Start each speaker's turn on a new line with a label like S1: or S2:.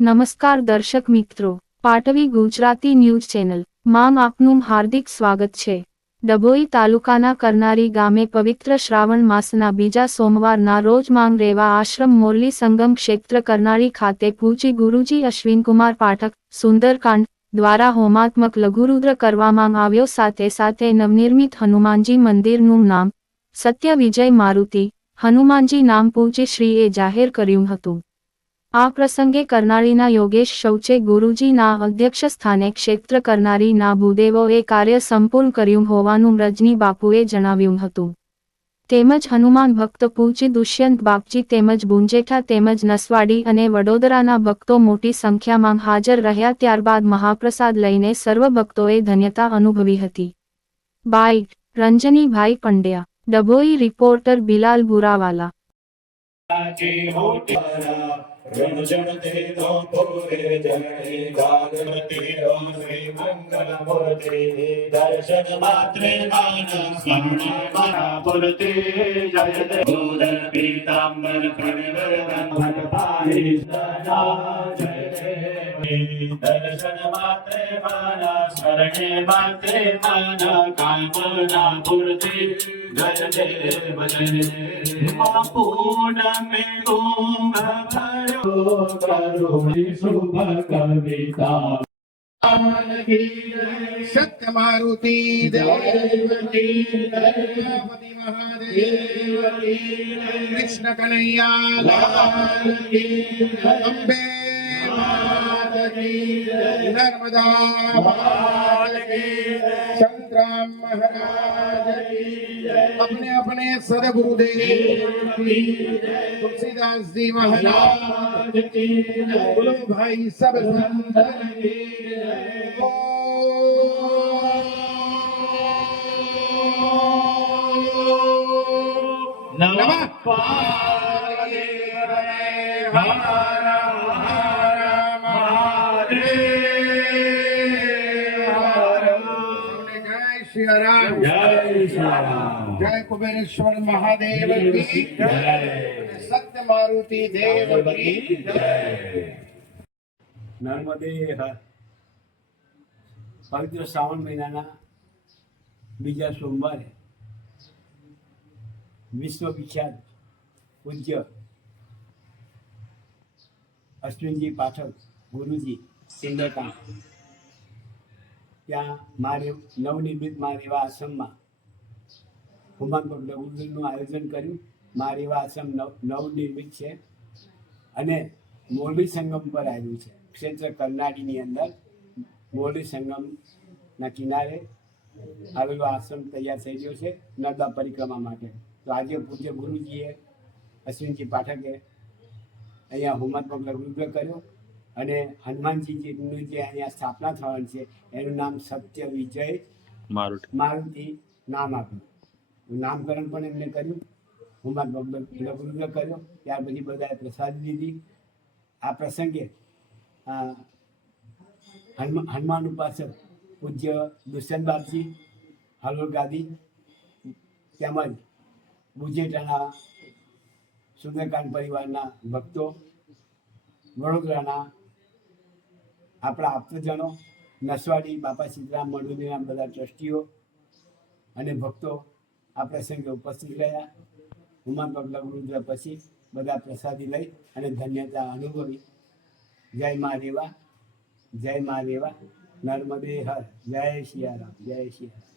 S1: નમસ્કાર દર્શક મિત્રો, પાટવી ગુજરાતી ન્યૂઝ ચેનલ, માં આપનું હાર્દિક સ્વાગત છે. ડભોઈ તાલુકાના કરનારી ગામે પવિત્ર શ્રાવણ માસના બીજા સોમવારના રોજ માંગ રેવા આશ્રમ મોરલી સંગમ ક્ષેત્ર કરનારી ખાતે પૂજી ગુરુજી અશ્વિનકુમાર પાઠક, સુંદરકાંડ દ્વારા હોમાત્મક લઘુરુદ્ર કરવામાં આવ્યો સાથે સાથે નવનિર્મિત હનુમાનજી મંદિરનું નામ, સત્ય વિજય મારુતિ, હનુમાનજી નામ પૂજી શ્રીએ જાહેર કર્યું હતું. આ પ્રસંગે કરનાળીના યોગેશ શૌચે ગુરુજીના અધ્યક્ષ સ્થાને ક્ષેત્ર કરનારીના ભૂદેવોએ કાર્ય સંપૂર્ણ કર્યું હોવાનું રજની બાપુએ જણાવ્યું હતું. તેમજ હનુમાન ભક્ત પૂજ્ય દુષ્યંત બાપજી તેમજ બુંજેઠા તેમજ નસવાડી અને વડોદરાના ભક્તો મોટી સંખ્યામાં હાજર રહ્યા ત્યારબાદ મહાપ્રસાદ લઈને સર્વ ભક્તોએ ધન્યતા અનુભવી હતી. બાઇટ, રંજનીભાઈ પંડ્યા, ડભોઈ રિપોર્ટર બિલાલ બુરાવાલા
S2: રણજણ તેનો પૂરે જય ભાગવતી શ્રી મંગલ મૂર્તિ દર્શન માત્રે માનસ સ્મરણે મના પૂર્તિ જય દેવ પીતાંબર પ્રણવરન ભગવાની જય દર્શન માત્રે માનસ શરણે માત્રે મના કામના પૂર્તિ શુભ કવિતા
S3: સત્ય મારુતિ કૃષ્ણ કનૈયા લાલ नर्मदा संत महाराज अपने अपने सदगुरुदेव तुलसीदास जी महाराज बोलो भाई सब संत। नमः पार्वती हर। जय श्री राम
S2: જય શ્રી રામ
S3: જય કુબેરેશ્વર મહાદેવ કી
S2: જય
S3: સત્ય મારુતિ દેવ કી
S4: નર્મદે હર પવિત્ર શ્રાવણ મહિનાના બીજા સોમવારે વિશ્વ વિખ્યાત પૂજ્ય અશ્વિનજી પાઠક ગુરુજી સિંગરકામ ત્યાં મારે નવનિર્મિત મારે એવા આશ્રમમાં હુમાનપુર લઘુનું આયોજન કર્યું. મારેવા આશ્રમ નવ, નવનિર્મિત છે અને મોરબી સંગમ પર આવ્યું છે. ક્ષેત્ર કરનાળીની અંદર મોરબી સંગમના કિનારે આવેલો આશ્રમ તૈયાર થઈ ગયો છે નર્મદા પરિક્રમા માટે. તો આજે પૂજ્ય ગુરુજીએ અશ્વિનજી પાઠકે અહીંયા હોમાત્મક લઘુગ્રહ કર્યો. અને હનુમાનજીનું જે અહીંયા સ્થાપના થવાની છે એનું નામ સત્ય વિજય
S5: મારુતિ.
S4: મારુતિ નામ આપ્યું. નામકરણ પણ એમને કર્યું. હોમાત્મક લઘુગ્રહ કર્યો. ત્યાર પછી બધાએ પ્રસાદ લીધી. આ પ્રસંગે હનુમાન હનુમાન ઉપાસક પૂજ્ય દુષ્યંત બાપજી હલોલ ગાદી તેમજ બુજેટાના સુંદરકાંડ પરિવારના ભક્તો વડોદરાના આપણા આપતજનો નસવાડી, બાપા સીતરામ મંડળીના બધા ટ્રસ્ટીઓ અને ભક્તો આ પ્રસંગે ઉપસ્થિત રહ્યા. ઉમા પગલા પછી બધા પ્રસાદી લઈ અને ધન્યતા અનુભવી. જય મા દેવા જય મા દેવા નર્મદે હર, જય શિયારામ, જય સિયારામ